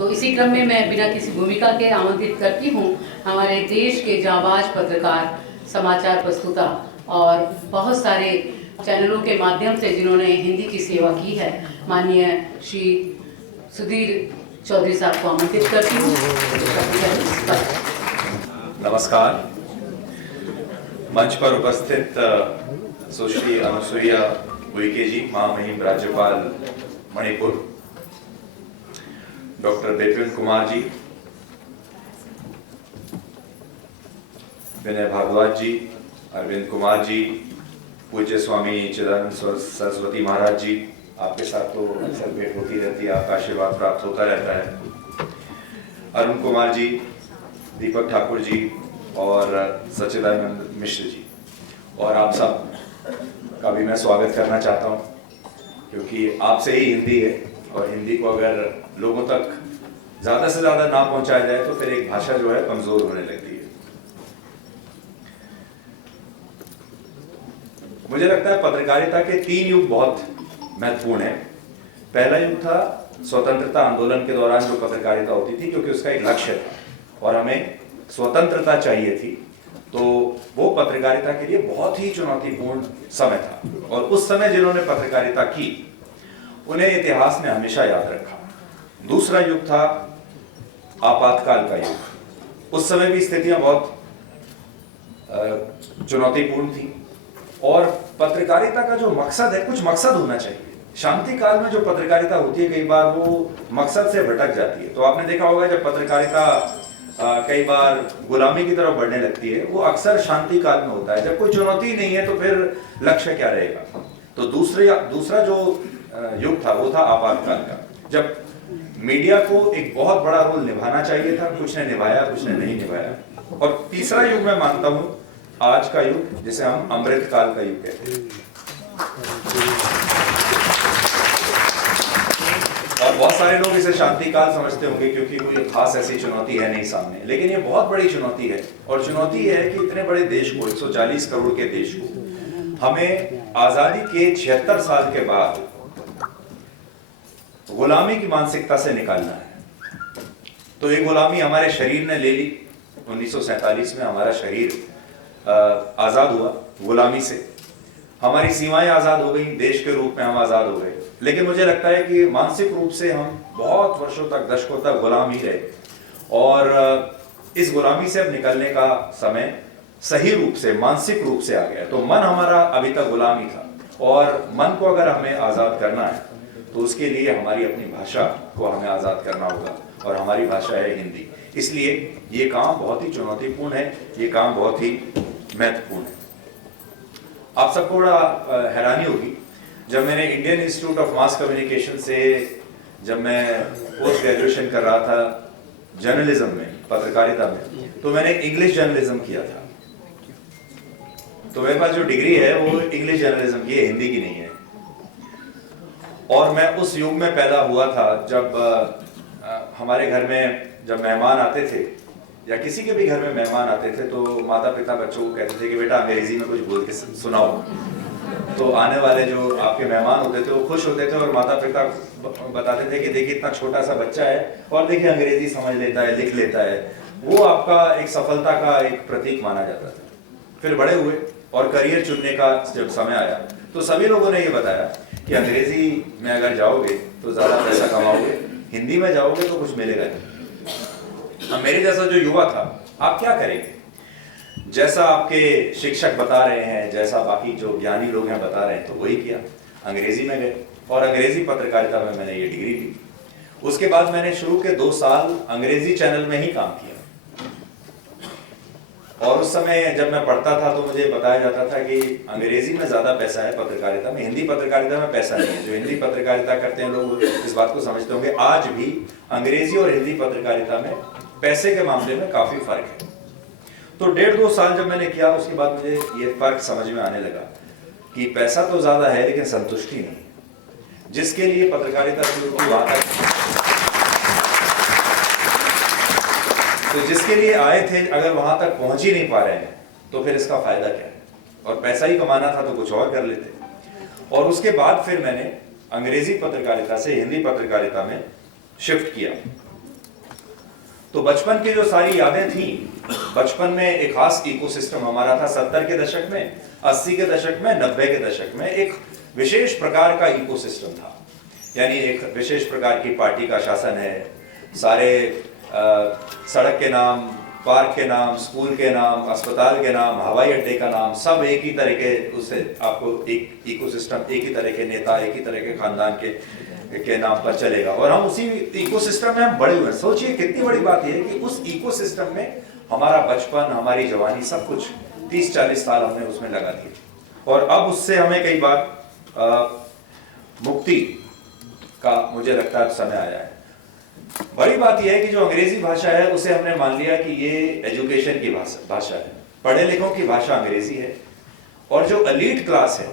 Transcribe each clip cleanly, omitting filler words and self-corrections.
तो इसी क्रम में मैं बिना किसी भूमिका के आमंत्रित करती हूँ हमारे देश के जाबाज पत्रकार, समाचार प्रस्तुता और बहुत सारे चैनलों के माध्यम से जिन्होंने हिंदी की सेवा की है, माननीय श्री सुधीर चौधरी साहब को आमंत्रित करती हूँ। नमस्कार। मंच पर उपस्थित सुश्री अनुसुईया उइके जी, महामहिम राज्यपाल मणिपुर, डॉक्टर बिपिन कुमार जी, विनय भारद्वाज जी, अरविंद कुमार जी, पूज्य स्वामी चिदानंद सरस्वती महाराज जी, आपके साथ तो अक्सर भेंट होती रहती है, आपका आशीर्वाद प्राप्त होता रहता है, अरुण कुमार जी, दीपक ठाकुर जी और सच्चिदानंद मिश्र जी, और आप सब का भी मैं स्वागत करना चाहता हूं, क्योंकि आपसे ही हिंदी है और हिंदी को अगर लोगों तक ज्यादा से ज्यादा ना पहुंचाया जाए तो फिर एक भाषा जो है कमजोर होने लगती है। मुझे लगता है पत्रकारिता के 3 युग बहुत महत्वपूर्ण है। पहला युग था स्वतंत्रता आंदोलन के दौरान जो पत्रकारिता होती थी, क्योंकि उसका एक लक्ष्य था और हमें स्वतंत्रता चाहिए थी, तो वो पत्रकारिता के लिए बहुत ही चुनौतीपूर्ण समय था और उस समय जिन्होंने पत्रकारिता की उन्हें इतिहास ने हमेशा याद रखा। दूसरा युग था आपातकाल का युग। उस समय भी स्थितियां बहुत चुनौतीपूर्ण थी और पत्रकारिता का जो मकसद है, कुछ मकसद होना चाहिए। शांति काल में जो पत्रकारिता होती है कई बार वो मकसद से भटक जाती है। तो आपने देखा होगा जब पत्रकारिता कई बार गुलामी की तरफ बढ़ने लगती है, वो अक्सर शांति काल में होता है। जब कोई चुनौती नहीं है तो फिर लक्ष्य क्या रहेगा। तो दूसरा जो युग था वो था आपातकाल का, जब मीडिया को एक बहुत बड़ा रोल निभाना चाहिए था, कुछ ने निभाया, कुछ ने नहीं निभाया। और तीसरा युग मैं मानता हूं आज का युग, जिसे हम अमृत काल का युग कहते हैं। और बहुत सारे लोग इसे शांति काल समझते होंगे क्योंकि कोई खास ऐसी चुनौती है नहीं सामने, लेकिन ये बहुत बड़ी चुनौती है। और चुनौती ये है कि इतने बड़े देश को, 140 करोड़ के देश को, हमें आजादी के 76 साल के बाद गुलामी की मानसिकता से निकालना है। तो ये गुलामी हमारे शरीर ने ले ली। 1947 में हमारा शरीर आजाद हुआ गुलामी से, हमारी सीमाएं आजाद हो गई, देश के रूप में हम आजाद हो गए। लेकिन मुझे लगता है कि मानसिक रूप से हम बहुत वर्षों तक, दशकों तक गुलाम ही रहे और इस गुलामी से अब निकलने का समय सही रूप से, मानसिक रूप से आ गया। तो मन हमारा अभी तक गुलाम ही था और मन को अगर हमें आजाद करना है तो उसके लिए हमारी अपनी भाषा को हमें आजाद करना होगा और हमारी भाषा है हिंदी। इसलिए ये काम बहुत ही चुनौतीपूर्ण है, ये काम बहुत ही महत्वपूर्ण है। आप सबको बड़ा हैरानी होगी, जब मैंने Indian institute of mass communication से जब मैं पोस्ट ग्रेजुएशन कर रहा था जर्नलिज्म में, पत्रकारिता में, तो मैंने इंग्लिश जर्नलिज्म किया था। तो मेरे पास जो डिग्री है वो इंग्लिश जर्नलिज्म की है, हिंदी की नहीं है। और मैं उस युग में पैदा हुआ था जब हमारे घर में जब मेहमान आते थे या किसी के भी घर में मेहमान आते थे तो माता पिता बच्चों को कहते थे कि बेटा अंग्रेजी में कुछ बोल के सुनाओ। तो आने वाले जो आपके मेहमान होते थे वो खुश होते थे और माता पिता बताते थे कि देखिए इतना छोटा सा बच्चा है और देखिए अंग्रेजी समझ लेता है, लिख लेता है। वो आपका एक सफलता का एक प्रतीक माना जाता था। फिर बड़े हुए और करियर चुनने का जब समय आया तो सभी लोगों ने ये बताया कि अंग्रेजी में अगर जाओगे तो ज्यादा पैसा कमाओगे, हिंदी में जाओगे तो कुछ मिलेगा नहीं। अब मेरे जैसा जो युवा था, आप क्या करेंगे? जैसा आपके शिक्षक बता रहे हैं, जैसा बाकी जो ज्ञानी लोग हैं बता रहे हैं, तो वही किया। अंग्रेजी में गए और अंग्रेजी पत्रकारिता में मैंने ये डिग्री ली। उसके बाद मैंने शुरू के 2 साल अंग्रेजी चैनल में ही काम किया। और उस समय जब मैं पढ़ता था तो मुझे बताया जाता था कि अंग्रेजी में ज्यादा पैसा है पत्रकारिता में, हिंदी पत्रकारिता में पैसा नहीं है। जो हिंदी पत्रकारिता करते हैं लोग इस बात को समझते होंगे, आज भी अंग्रेजी और हिंदी पत्रकारिता में पैसे के मामले में काफी फर्क है। तो 1.5-2 साल जब मैंने किया, उसके बाद मुझे ये फर्क समझ में आने लगा कि पैसा तो ज्यादा है लेकिन संतुष्टि नहीं। जिसके लिए पत्रकारिता शुरू की वहां तक, तो जिसके लिए आए थे अगर वहां तक पहुंच ही नहीं पा रहे हैं तो फिर इसका फायदा क्या है। और पैसा ही कमाना था तो कुछ और कर लेते। और उसके बाद फिर मैंने अंग्रेजी पत्रकारिता से हिंदी पत्रकारिता में शिफ्ट किया तो बचपन की जो सारी यादें थी, बचपन में एक खास इकोसिस्टम हमारा था। 70 के दशक में, 80 के दशक में, 90 के दशक में एक विशेष प्रकार का इकोसिस्टम था। यानी एक विशेष प्रकार की पार्टी का शासन है, सारे सड़क के नाम, पार्क के नाम, स्कूल के नाम, अस्पताल के नाम, हवाई अड्डे का नाम, सब एक ही तरह के, उससे आपको एक इकोसिस्टम, एक ही तरह के नेता, एक ही तरह के खानदान के नाम पर चलेगा, और हम उसी इकोसिस्टम में हम बड़े हुए। सोचिए कितनी बड़ी बात यह है कि उस इकोसिस्टम में हमारा बचपन, हमारी जवानी, सब कुछ 30-40 साल हमने उसमें लगा दिए, और अब उससे हमें कई बार मुक्ति का मुझे लगता है समय आया है। बड़ी बात यह है कि जो अंग्रेजी भाषा है उसे हमने मान लिया कि ये एजुकेशन की भाषा है, पढ़े लिखों की भाषा अंग्रेजी है, और जो एलीट क्लास है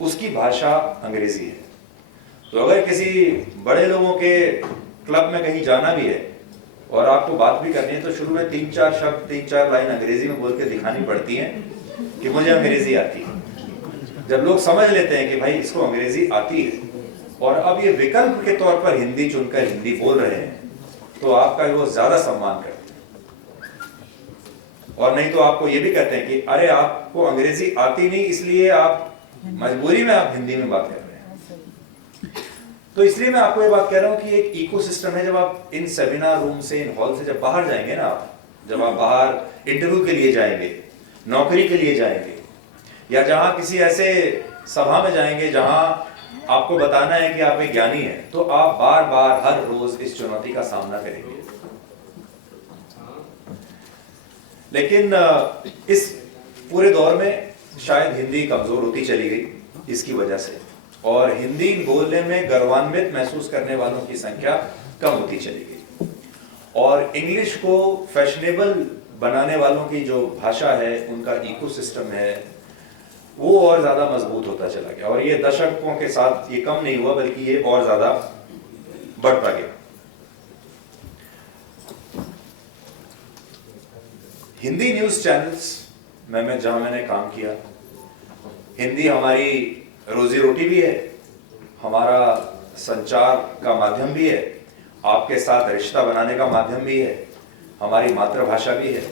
उसकी भाषा अंग्रेजी है। तो अगर किसी बड़े लोगों के क्लब में कहीं जाना भी है और आपको बात भी करनी है, तो शुरू में 3-4 शब्द, 3-4 लाइन अंग्रेजी में बोल के दिखानी पड़ती है कि मुझे अंग्रेजी आती है। जब लोग समझ लेते हैं कि भाई इसको अंग्रेजी आती है, और अब ये विकल्प के तौर पर हिंदी चुनकर हिंदी बोल रहे हैं, तो आपका वो ज्यादा सम्मान करते हैं। और नहीं तो आपको ये भी कहते हैं कि अरे आपको अंग्रेजी आती नहीं, इसलिए आप मजबूरी में आप हिंदी में बात कर रहे हैं। तो इसलिए मैं आपको ये बात कह रहा हूं कि एक इकोसिस्टम है। जब आप इन सेमिनार रूम से, इन हॉल से जब बाहर जाएंगे ना, जब आप बाहर इंटरव्यू के लिए जाएंगे, नौकरी के लिए जाएंगे, या जहां किसी ऐसे सभा में जाएंगे जहां आपको बताना है कि आप एक ज्ञानी हैं, तो आप बार बार हर रोज इस चुनौती का सामना करेंगे। लेकिन इस पूरे दौर में शायद हिंदी कमजोर होती चली गई इसकी वजह से, और हिंदी बोलने में गर्वान्वित महसूस करने वालों की संख्या कम होती चली गई, और इंग्लिश को फैशनेबल बनाने वालों की जो भाषा है, उनका इकोसिस्टम है, वो और ज्यादा मजबूत होता चला गया। और ये दशकों के साथ ये कम नहीं हुआ, बल्कि ये और ज्यादा बढ़ता गया। हिंदी न्यूज चैनल्स में जहां मैंने काम किया, हिंदी हमारी रोजी रोटी भी है, हमारा संचार का माध्यम भी है, आपके साथ रिश्ता बनाने का माध्यम भी है, हमारी मातृभाषा भी है।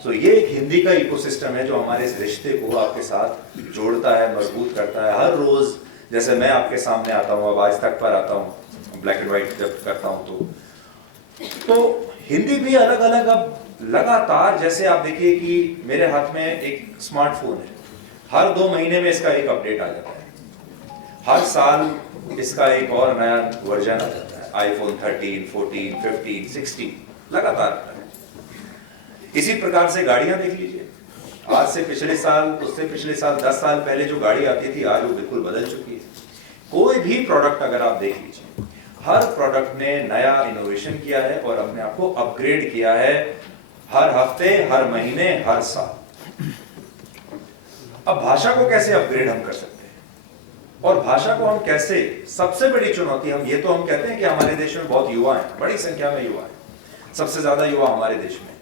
तो ये एक हिंदी का इकोसिस्टम है जो हमारे इस रिश्ते को आपके साथ जोड़ता है, मजबूत करता है। हर रोज जैसे मैं आपके सामने आता हूँ, अब आज तक पर आता हूँ, ब्लैक एंड व्हाइट जब करता हूँ, तो हिंदी भी अलग अलग अब लगातार, जैसे आप देखिए कि मेरे हाथ में एक स्मार्टफोन है, हर 2 महीने में इसका एक अपडेट आ जाता है, हर साल इसका एक और नया वर्जन आ जाता है, आईफोन 13, 14, 15, 16 लगातार आता है। इसी प्रकार से गाड़ियां देख लीजिए, आज से पिछले साल, उससे पिछले साल, 10 साल पहले जो गाड़ी आती थी, आज वो बिल्कुल बदल चुकी है। कोई भी प्रोडक्ट अगर आप देख लीजिए, हर प्रोडक्ट ने नया इनोवेशन किया है और अपने आप को अपग्रेड किया है, हर हफ्ते, हर महीने, हर साल। अब भाषा को कैसे अपग्रेड हम कर सकते हैं, और भाषा को हम कैसे, सबसे बड़ी चुनौती हम, ये तो हम कहते हैं कि हमारे देश में बहुत युवा हैं, बड़ी संख्या में युवा हैं, सबसे ज्यादा युवा हमारे देश में,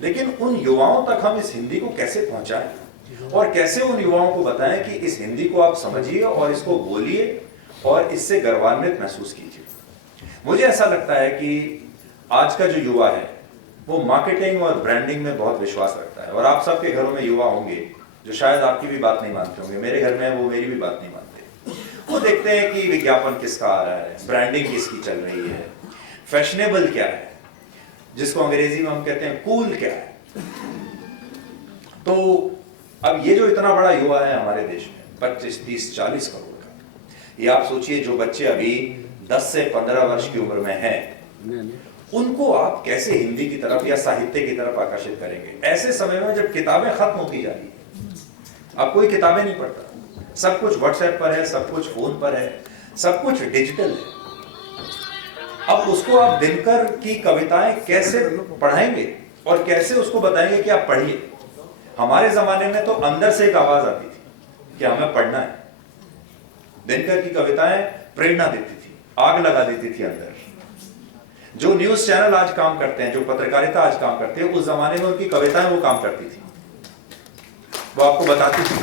लेकिन उन युवाओं तक हम इस हिंदी को कैसे पहुंचाएं, और कैसे उन युवाओं को बताएं कि इस हिंदी को आप समझिए और इसको बोलिए और इससे गर्वान्वित महसूस कीजिए। मुझे ऐसा लगता है कि आज का जो युवा है वो मार्केटिंग और ब्रांडिंग में बहुत विश्वास रखता है, और आप सबके घरों में युवा होंगे जो शायद आपकी भी बात नहीं मानते होंगे, मेरे घर में वो मेरी भी बात नहीं मानते। वो देखते हैं कि विज्ञापन किसका आ रहा है, ब्रांडिंग किसकी चल रही है, फैशनेबल क्या है, जिसको अंग्रेजी में हम कहते हैं कूल क्या है। तो अब ये जो इतना बड़ा युवा है हमारे देश में, 25, 30, 40 करोड़ का, ये आप सोचिए, जो बच्चे अभी 10 से 15 वर्ष की उम्र में हैं, उनको आप कैसे हिंदी की तरफ या साहित्य की तरफ आकर्षित करेंगे ऐसे समय में जब किताबें खत्म होती जा रही है। अब कोई किताबें नहीं पढ़ता, सब कुछ व्हाट्सएप पर है, सब कुछ फोन पर है, सब कुछ डिजिटल है। अब उसको आप दिनकर की कविताएं कैसे पढ़ाएंगे और कैसे उसको बताएंगे कि आप पढ़िए। हमारे जमाने में तो अंदर से एक आवाज आती थी कि हमें पढ़ना है। दिनकर की कविताएं प्रेरणा देती थी, आग लगा देती थी अंदर। जो न्यूज चैनल आज काम करते हैं, जो पत्रकारिता आज काम करते हैं, उस जमाने में उनकी कविताएं वो काम करती थी, वो आपको बताती थी।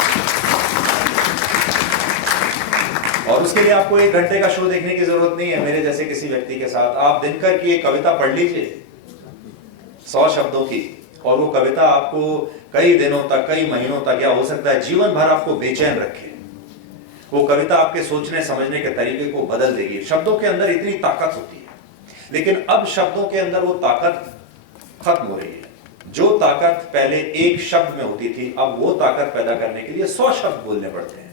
और उसके लिए आपको 1 घंटे का शो देखने की जरूरत नहीं है मेरे जैसे किसी व्यक्ति के साथ। आप दिनकर की एक कविता पढ़ लीजिए 100 शब्दों की, और वो कविता आपको कई दिनों तक, कई महीनों तक, या हो सकता है जीवन भर आपको बेचैन रखे। वो कविता आपके सोचने समझने के तरीके को बदल देगी। शब्दों के अंदर इतनी ताकत होती है, लेकिन अब शब्दों के अंदर वो ताकत खत्म हो रही है। जो ताकत पहले एक शब्द में होती थी, अब वो ताकत पैदा करने के लिए 100 शब्द बोलने पड़ते हैं।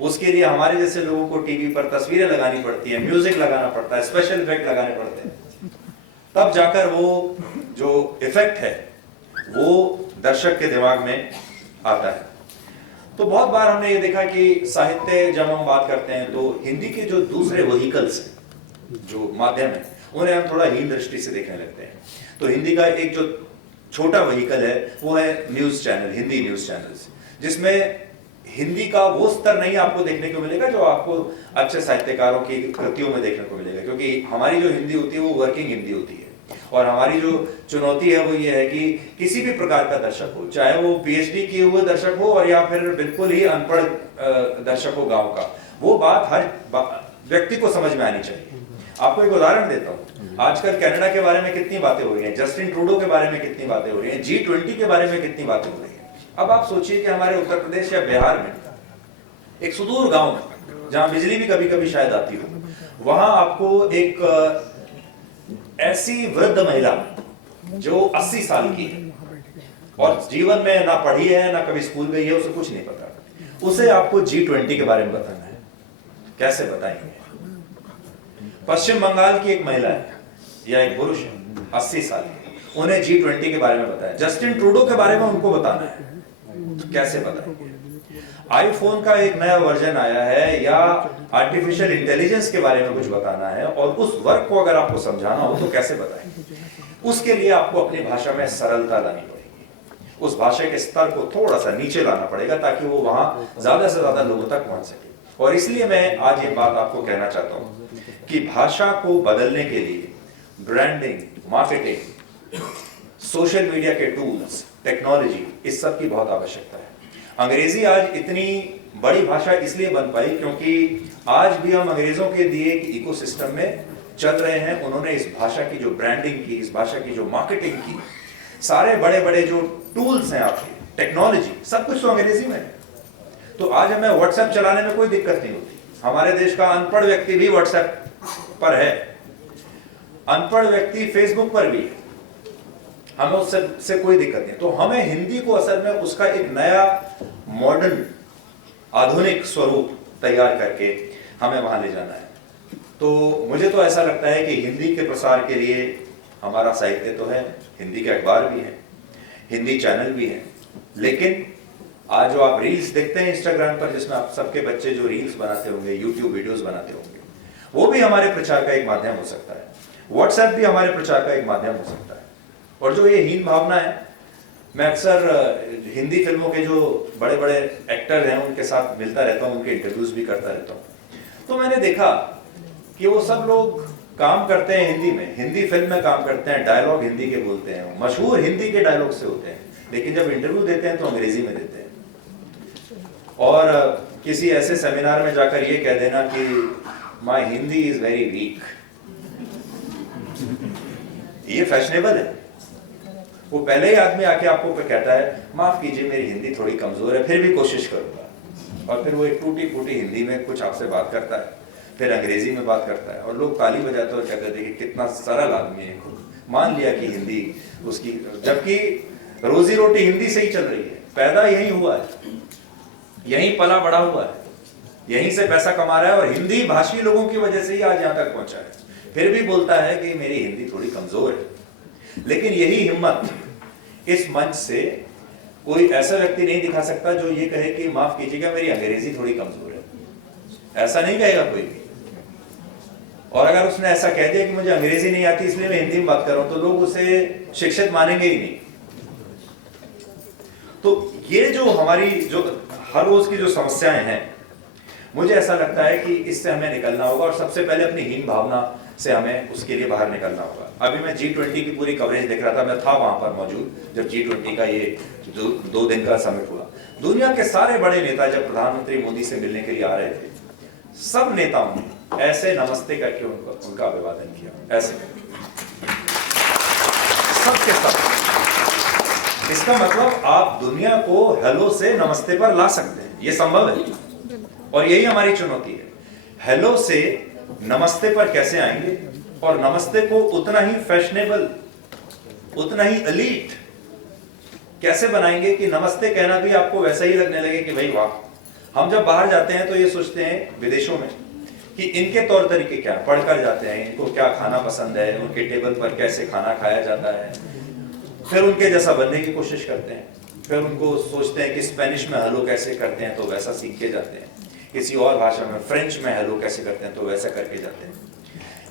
उसके लिए हमारे जैसे लोगों को टीवी पर तस्वीरें लगानी पड़ती है, म्यूजिक लगाना पड़ता है, स्पेशल इफेक्ट लगाने पड़ते हैं, तब जाकर वो जो इफेक्ट है वो दर्शक के दिमाग में आता है। तो बहुत बार हमने ये देखा कि साहित्य जब हम बात करते हैं तो हिंदी के जो दूसरे व्हीकल्स हैं, जो माध्यम है, उन्हें हम थोड़ा हीन दृष्टि से देखने लगते हैं। तो हिंदी का एक जो छोटा व्हीकल है वो है news channel, Hindi news channels, जिसमें हिंदी का वो स्तर नहीं आपको देखने को मिलेगा जो आपको अच्छे साहित्यकारों की कृतियों में देखने को मिलेगा, क्योंकि हमारी जो हिंदी होती है वो वर्किंग हिंदी होती है। और हमारी जो चुनौती है वो ये है कि किसी भी प्रकार का दर्शक हो, चाहे वो पीएचडी किए हुए दर्शक हो और या फिर बिल्कुल ही अनपढ़ दर्शक हो गांव का, वो बात हर व्यक्ति को समझ में आनी चाहिए। आपको एक उदाहरण देता हूँ। आजकल कनाडा के बारे में कितनी बातें हो रही हैं, जस्टिन ट्रूडो के बारे में कितनी बातें हो रही हैं, G20 के बारे में कितनी बातें हो रही हैं। अब आप सोचिए कि हमारे उत्तर प्रदेश या बिहार में एक सुदूर गांव में जहां बिजली भी कभी कभी शायद आती हो, वहां आपको एक ऐसी वृद्ध महिला जो 80 साल की है और जीवन में ना पढ़ी है ना कभी स्कूल गई है, उसे कुछ नहीं पता, उसे आपको G20 के बारे में बताना है, कैसे बताएंगे? पश्चिम बंगाल की एक महिला है या एक पुरुष है 80 साल के, उन्हें G20 के बारे में बताया, जस्टिन ट्रूडो के बारे में उनको बताना है, तो कैसे बताएंगे? आईफोन का एक नया वर्जन आया है या आर्टिफिशियल इंटेलिजेंस के बारे में कुछ बताना है और उस वर्ग को अगर आपको समझाना हो तो कैसे बताएंगे? उसके लिए आपको अपनी भाषा में सरलता लानी पड़ेगी, उस भाषा के स्तर को थोड़ा सा नीचे लाना पड़ेगा ताकि वो वहां ज्यादा से ज्यादा लोगों तक पहुंच सके। और इसलिए मैं आज ये बात आपको कहना चाहता हूं कि भाषा को बदलने के लिए ब्रांडिंग, मार्केटिंग, सोशल मीडिया के टूल्स, टेक्नोलॉजी, इस सब की बहुत आवश्यकता है। अंग्रेजी आज इतनी बड़ी भाषा इसलिए बन पाई क्योंकि आज भी हम अंग्रेजों के दिए इकोसिस्टम में चल रहे हैं। उन्होंने इस भाषा की जो ब्रांडिंग की, इस भाषा की जो मार्केटिंग की, सारे बड़े बड़े जो टूल्स हैं आपके, टेक्नोलॉजी, सब कुछ तो अंग्रेजी में है। तो आज हमें व्हाट्सएप चलाने में कोई दिक्कत नहीं होती। हमारे देश का अनपढ़ व्यक्ति भी व्हाट्सएप पर है, अनपढ़ व्यक्ति फेसबुक पर भी है, हमें उससे कोई दिक्कत नहीं। तो हमें हिंदी को असल में उसका एक नया मॉडर्न आधुनिक स्वरूप तैयार करके हमें वहां ले जाना है। तो मुझे तो ऐसा लगता है कि हिंदी के प्रसार के लिए हमारा साहित्य तो है, हिंदी के अखबार भी हैं, हिंदी चैनल भी हैं, लेकिन आज जो आप रील्स देखते हैं इंस्टाग्राम पर, जिसमें आप सबके बच्चे जो रील्स बनाते होंगे, यूट्यूब वीडियोस बनाते होंगे, वो भी हमारे प्रचार का एक माध्यम हो सकता है। व्हाट्सएप भी हमारे प्रचार का एक माध्यम हो सकता है। और जो ये हीन भावना है, मैं अक्सर हिंदी फिल्मों के जो बड़े बड़े एक्टर हैं उनके साथ मिलता रहता हूँ, उनके इंटरव्यूज भी करता रहता हूँ, तो मैंने देखा कि वो सब लोग काम करते हैं हिंदी में, हिंदी फिल्म में काम करते हैं, डायलॉग हिंदी के बोलते हैं, मशहूर हिंदी के डायलॉग से होते हैं, लेकिन जब इंटरव्यू देते हैं तो अंग्रेजी में देते हैं। और किसी ऐसे सेमिनार में जाकर ये कह देना कि my Hindi is very weak, ये फैशनेबल है। वो पहले ही आदमी आके आपको कहता है माफ कीजिए मेरी हिंदी थोड़ी कमजोर है, फिर भी कोशिश करूंगा, और फिर वो एक टूटी फूटी हिंदी में कुछ आपसे बात करता है, फिर अंग्रेजी में बात करता है, और लोग ताली बजाते और कहते थे कि कितना सरल आदमी है, मान लिया कि हिंदी उसकी, जबकि रोजी रोटी हिंदी से ही चल रही है, पैदा यहीं हुआ है, यहीं पला बड़ा हुआ है, यहीं से पैसा कमा रहा है, और हिंदी भाषी लोगों की वजह से ही आज यहाँ तक पहुंचा है। फिर भी बोलता है कि मेरी हिंदी थोड़ी कमजोर है। लेकिन यही हिम्मत इस मंच से कोई ऐसा व्यक्ति नहीं दिखा सकता जो ये कहे कि माफ कीजिएगा मेरी अंग्रेजी थोड़ी कमजोर है। ऐसा नहीं कहेगा कोई भी। और अगर उसने ऐसा कह दिया कि मुझे अंग्रेजी नहीं आती इसलिए मैं हिंदी में बात कर रहा हूं, तो लोग उसे शिक्षित मानेंगे ही नहीं। तो ये जो हमारी जो हर रोज की जो समस्याएं हैं, मुझे ऐसा लगता है कि इससे हमें निकलना होगा, और सबसे पहले अपनी हीन भावना से हमें उसके लिए बाहर निकलना होगा। अभी मैं G20 की पूरी कवरेज देख रहा था, मैं था वहां पर मौजूद जब G20 का ये दो दिन का समिट हुआ। दुनिया के सारे बड़े नेता जब प्रधानमंत्री मोदी से मिलने के लिए आ रहे थे, सब नेताओं ने ऐसे नमस्ते करके उनका अभिवादन किया, ऐसे सब के सब। इसका मतलब आप दुनिया को हेलो से नमस्ते पर ला सकते हैं, ये संभव है और यही हमारी चुनौती है। हेलो से नमस्ते पर कैसे आएंगे और नमस्ते को उतना ही फैशनेबल, उतना ही एलीट कैसे बनाएंगे कि नमस्ते कहना भी आपको वैसा ही लगने लगे कि भाई वाह। हम जब बाहर जाते हैं तो ये सोचते हैं विदेशों में कि इनके तौर तरीके क्या, पढ़कर जाते हैं इनको क्या खाना पसंद है, उनके टेबल पर कैसे खाना खाया जाता है, फिर उनके जैसा बनने की कोशिश करते हैं, फिर उनको सोचते हैं कि स्पेनिश में हेलो कैसे करते हैं तो वैसा सीख के जाते हैं, किसी और भाषा में फ्रेंच में हेलो कैसे करते हैं तो वैसा करके जाते हैं।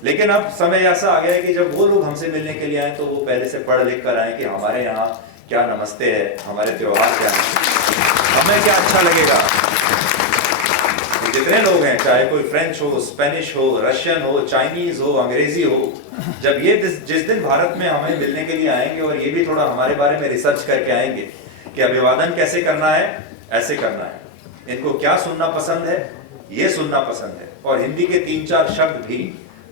लेकिन अब समय ऐसा आ गया है कि जब वो लोग हमसे मिलने के लिए आए तो वो पहले से पढ़ लिख कर आए कि हमारे यहाँ क्या नमस्ते है, हमारे त्योहार क्या है, हमें क्या अच्छा लगेगा। जितने लोग हैं, चाहे कोई फ्रेंच हो, स्पेनिश हो, रशियन हो, चाइनीज हो, अंग्रेजी हो, जब ये जिस दिन भारत में हमें मिलने के लिए आएंगे और ये भी थोड़ा हमारे बारे में रिसर्च करके आएंगे कि अभिवादन कैसे करना है, ऐसे करना है, इनको क्या सुनना पसंद है, ये सुनना पसंद है, और हिंदी के 3-4 शब्द भी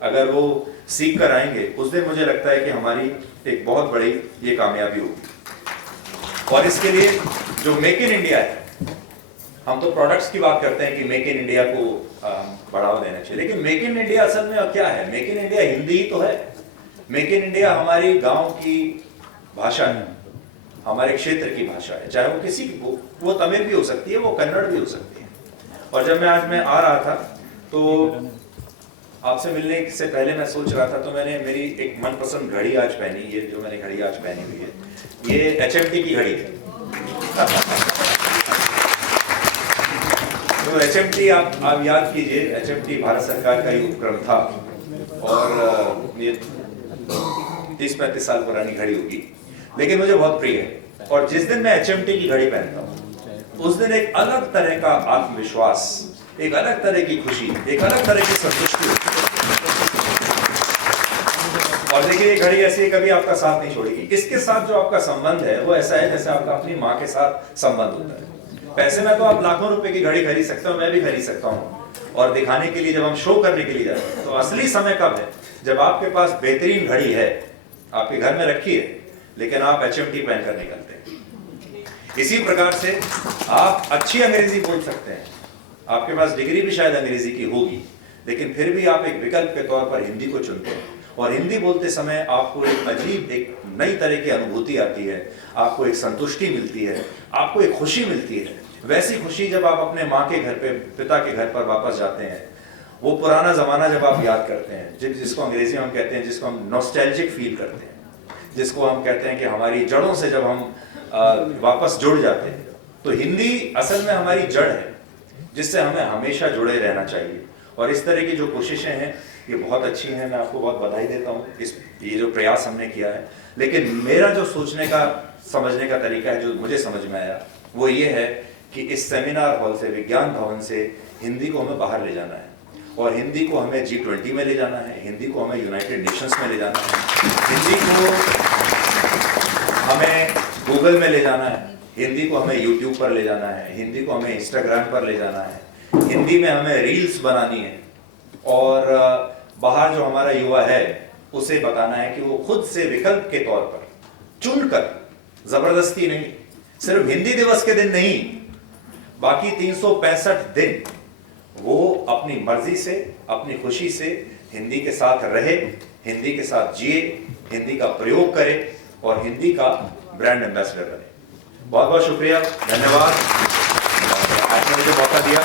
अगर वो सीख कर आएंगे, उस दिन मुझे लगता है कि हमारी एक बहुत बड़ी ये कामयाबी होगी। और इसके लिए जो मेक इन इंडिया है, हम तो प्रोडक्ट्स की बात करते हैं कि मेक इन इंडिया को बढ़ावा देना चाहिए, लेकिन मेक इन इंडिया असल में क्या है? मेक इन इंडिया हिंदी ही तो है। मेक इन इंडिया हमारी गांव की भाषा है, हमारे क्षेत्र की भाषा है, चाहे वो किसी की, वो तमिल भी हो सकती है, वो कन्नड़ भी हो सकती है। और जब मैं आज आ रहा था तो आपसे मिलने से पहले मैं सोच रहा था, तो मैंने मेरी एक मनपसंद घड़ी आज पहनी, ये जो मैंने घड़ी आज पहनी हुई है, ये HMT की घड़ी है। तो HMT आप याद कीजिए, HMT भारत सरकार का ही उपक्रम था और ये 30-35 साल पुरानी घड़ी होगी, लेकिन मुझे बहुत प्रिय है। और जिस दिन मैं HMT की घड़ी पहनता हूँ उस दिन एक अलग तरह का आत्मविश्वास, एक अलग तरह की खुशी, एक अलग तरह की संतुष्टि होती है। और देखिए, ये घड़ी ऐसी कभी आपका साथ नहीं छोड़ेगी। इसके साथ जो आपका संबंध है वो ऐसा है जैसे आपका अपनी माँ के साथ संबंध होता है। पैसे में तो आप लाखों रुपए की घड़ी खरीद सकते हो, मैं भी खरीद सकता हूँ, और दिखाने के लिए जब हम शो करने के लिए जाते हैं, तो असली समय कब है? जब आपके पास बेहतरीन घड़ी है, आपके घर में रखी है, लेकिन आप HMT पहन कर निकलते हैं। इसी प्रकार से आप अच्छी अंग्रेजी बोल सकते हैं, आपके पास डिग्री भी शायद अंग्रेजी की होगी, लेकिन फिर भी आप एक विकल्प के तौर पर हिंदी को चुनते हैं। और हिंदी बोलते समय आपको एक अजीब, एक नई तरह की अनुभूति आती है, आपको एक संतुष्टि मिलती है, आपको एक खुशी मिलती है। वैसी खुशी जब आप अपने माँ के घर पे, पिता के घर पर वापस जाते हैं, वो पुराना जमाना जब आप याद करते हैं, जिसको अंग्रेजी में हम कहते हैं, जिसको हम नॉस्टैल्जिक फील करते हैं, जिसको हम कहते हैं कि हमारी जड़ों से जब हम वापस जुड़ जाते हैं, तो हिंदी असल में हमारी जड़ है जिससे हमें हमेशा जुड़े रहना चाहिए। और इस तरह की जो कोशिशें हैं ये बहुत अच्छी हैं, मैं आपको बहुत बधाई देता हूँ ये जो प्रयास हमने किया है। लेकिन मेरा जो सोचने का, समझने का तरीका है, जो मुझे समझ में आया, वो ये है कि इस सेमिनार हॉल से, विज्ञान भवन से हिंदी को हमें बाहर ले जाना है, और हिंदी को हमें G20 में ले जाना है, हिंदी को हमें यूनाइटेड नेशंस में ले जाना है, हिंदी को हमें गूगल में ले जाना है, हिंदी को हमें YouTube पर ले जाना है, हिंदी को हमें Instagram पर ले जाना है, हिंदी में हमें रील्स बनानी है, और बाहर जो हमारा युवा है उसे बताना है कि वो खुद से विकल्प के तौर पर चुनकर, जबरदस्ती नहीं, सिर्फ हिंदी दिवस के दिन नहीं, बाकी 365 दिन वो अपनी मर्जी से, अपनी खुशी से हिंदी के साथ रहे, हिंदी के साथ जिए, हिंदी का प्रयोग करे और हिंदी का ब्रांड एम्बेसडर बने। बहुत बहुत शुक्रिया, धन्यवाद आपने मुझे मौका दिया।